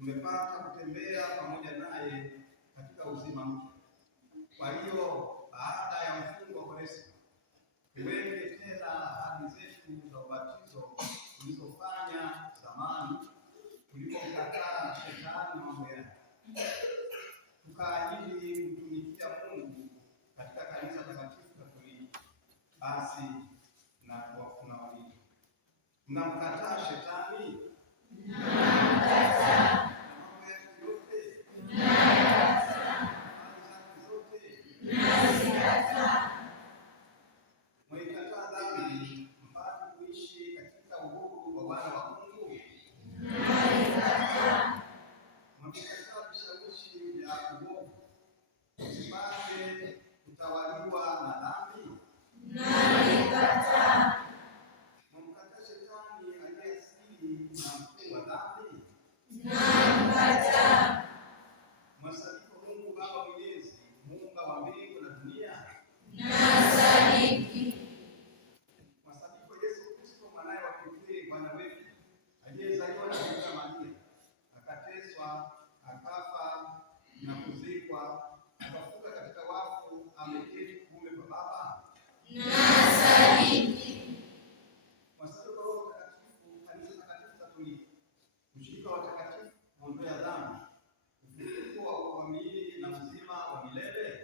tumepata kutembea pamoja naye katika uzima mpya. Kwa hiyo baada ya mfungo wa Kwaresima, tuweke tena ahadi zetu za ubatizo tulizofanya zamani tulipomkataa Shetani mambo yake, tukaahidi kumtumikia Mungu katika kanisa takatifu Katoliki. Basi na tunawaalika, mnamkataa Shetani? Mnamkataa. Mambo yake yote mnayakataa. Hali zake zote mnazikataa. Mwaikataa dhambi mpate kuishi katika uhuru wa wana wa Mungu? Mnaikataa. Mwamekataa vishawishi vya uovu msipate kutawaliwa na dhambi? Mnaikataa. Mwamkataa Shetani aliye asili na mkuu wa dhambi? Mnaikataa. Mwasadiki Mungu Baba Mwenyezi, Muumba wa mbingu na dunia? Mnasadiki. Mwasadiki Yesu Kristo mwanaye wa pekee Bwana wetu, aliyezaliwa na Bikira Maria, akateswa, akafa na kuzikwa, akafufuka katika wafu, ameketi kuume kwa Baba? Mnasadiki. Mwasadiki Roho Mtakatifu, Kanisa Takatifu Katoliki, ushirika wa watakatifu, maondoleo ya dhambi, ufufuko wa miili na uzima wa milele?